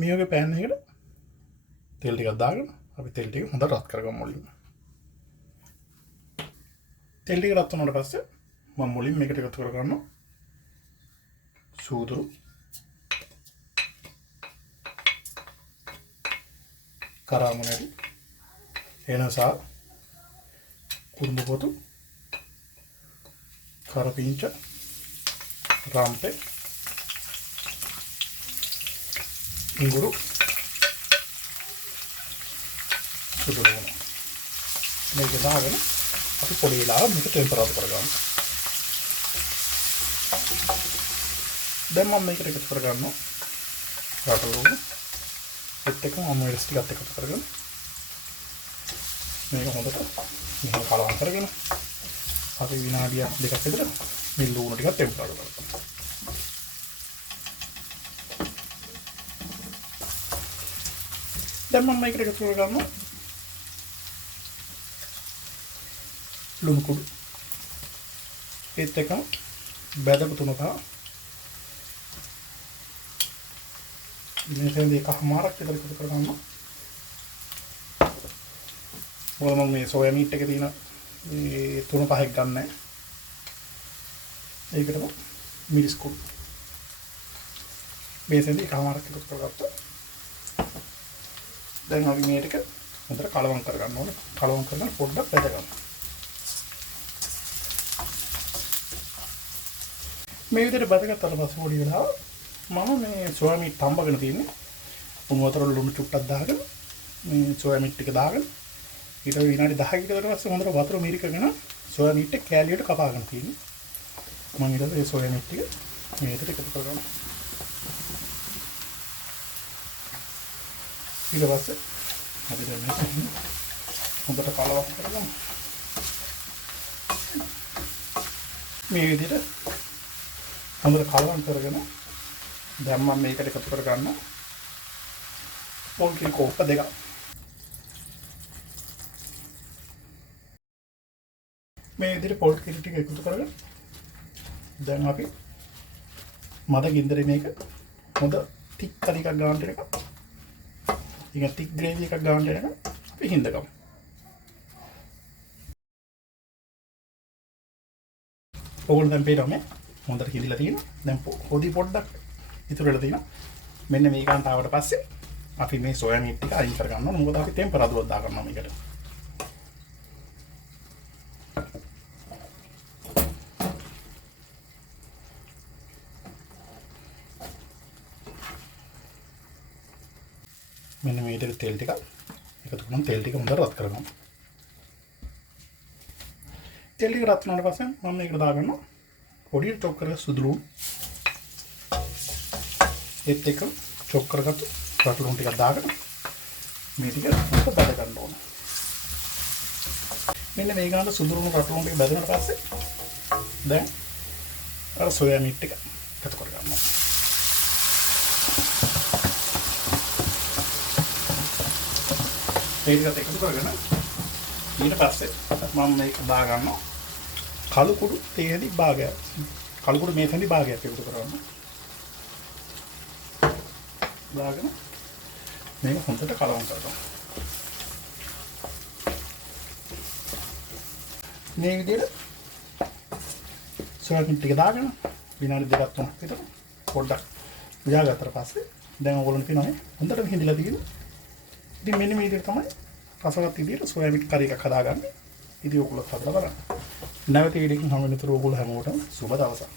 මේ වගේ පෑන් එකකට තෙල් ටිකක් දාගෙන අපි තෙල් ටික හොඳට රත් කරගමු මුලින්ම. තෙල් ටික රත් වුණාට පස්සේ මම මුලින් මේකට එකතු කරගන්නවා සූදුරු, කරාමුණැලි, එනසා, කුරුඹු පොතු, කරපිංච, රම්පේ, ඉඟුරු, සුදුරු වුණා. මේක දාගෙන අපි පොඩි වෙලාවක් මේක ටෙම්පරේචර් කරගමු. දැන් මම මේකට එකතු කරගන්නවා රටලුණු. ඒත් එක්කම මම මේ ටිකත් එකතු කරගෙන මේක හොඳට මෙහෙම කලවම් කරගෙන අපි විනාඩියක් දෙකක් විතර මේ ලුණු ටිකත් ටෙම්පරේචර් කරගමු. දැන් මම මේකට එකතු කරගන්නවා ලුණු කුඩු. ඒත් එක්කම බැදපු තුනක මේකෙන් එකමාරක් විතර එකතු කරගන්නවා. මොකද මම මේ සෝයා මීට් එකේ තියෙන මේ 3-5ක් ගන්න නැහැ. ඒකටම මිරිස් කුඩු මේකෙන් එකමාරක් එකතු කරගත්තා. දැන් අපි මේ ටික හොඳට කලවම් කරගන්න ඕනේ. කලවම් කරලා පොඩ්ඩක් බෙද ගන්න. මේ විදිහට බෙදගත්තාට පස්සේ පොඩි වෙලාව මම මේ සෝයා මීට් තඹගෙන තියෙන්නේ. උණු වතුර ලුණු චුට්ටක් දාගෙන මේ සෝයා මීට් ටික දාගෙන ඊට විනාඩි 10ක විතර පස්සේ හොඳට වතුර මිරිකගෙන සෝයා මීට් එක කෑලියට කපාගෙන තියෙන්නේ. මම ඊට පස්සේ සෝයා මීට් ටික මේ විදිහට එකතු කරගන්නවා. ඊට පස්සේ අපි දැන් මේක හොඳට කලවම් කරගමු. මේ විදිහට හොඳට කලවම් කරගෙන දැන් මම මේකට එකතු කරගන්න පොල් කිරි කෝප්ප දෙකක්. මේ විදිහට පොල් කිරි ටික එකතු කරගෙන දැන් අපි මද ගින්දරේ මේක හොඳ තික් කරිකක් ගන්න එක. ඉතින් තික් ග්‍රේවි එකක් ගන්න එක අපි හින්දගමු. ඕගොල්ලෝ දැන් පේනවා හොඳට කිදිලා තියෙනවා. දැන් හොදි පොඩ්ඩක් ඉතුරු වෙලා තියෙනවා. මෙන්න මේ කාන්ට ආවට පස්සේ අපි මේ සෝයා මීට් ටික අයින් කරගන්න ඕනේ. මොකද අපි ටෙම්පරාදුවක් දා ගන්නවා මේකට. මෙන්න මේ විදිහට තෙල් ටික එකතු කරනවා. තෙල් ටික හොඳට රත් කරගන්න. තෙල් ටික රත් වුණාට පස්සේ මම මේකට දාගන්නවා පොඩියට චොප් කරලා සුදුරු. ඒත් එක චොප් කරගත්තු රටලුණු ටිකක් දාගෙන මේ ටික හොඳට බැද ගන්න ඕනේ. මෙන්න මේ ගාන සුදුරුණු රටලුණු ටික බැදුනට පස්සේ දැන් අර සෝයා මීට් ටික එකතු කරගන්නවා. මේකට එකතු කරගෙන ඊට පස්සේ මම මේක දා ගන්නවා කළු කුඩු තේරි භාගයක්. කළු කුඩු මේ තැනදි භාගයක් එකතු කරගන්න. දාගෙන මේක හොඳට කලවම් කරගන්න. මේ විදිහට සෝයා මීට් ටික දාගෙන විනාඩි 2-3ක් විතර පොඩ්ඩක් උයාගත්තට පස්සේ දැන් ඕගොල්ලෝ කියනවා හොඳට හිඳිලා තියෙනවා. ඉතින් මෙන්න මේ විදිහට තමයි රසවත් විදිහට සෝයා මීට් කරි එකක් හදාගන්නේ. ඉතින් ඔයගොල්ලෝ හදලා බලන්න. නැවත වීඩියෝකින් හමු වෙනතුරු ඔයගොල්ලෝ හැමෝටම සුබ දවසක්.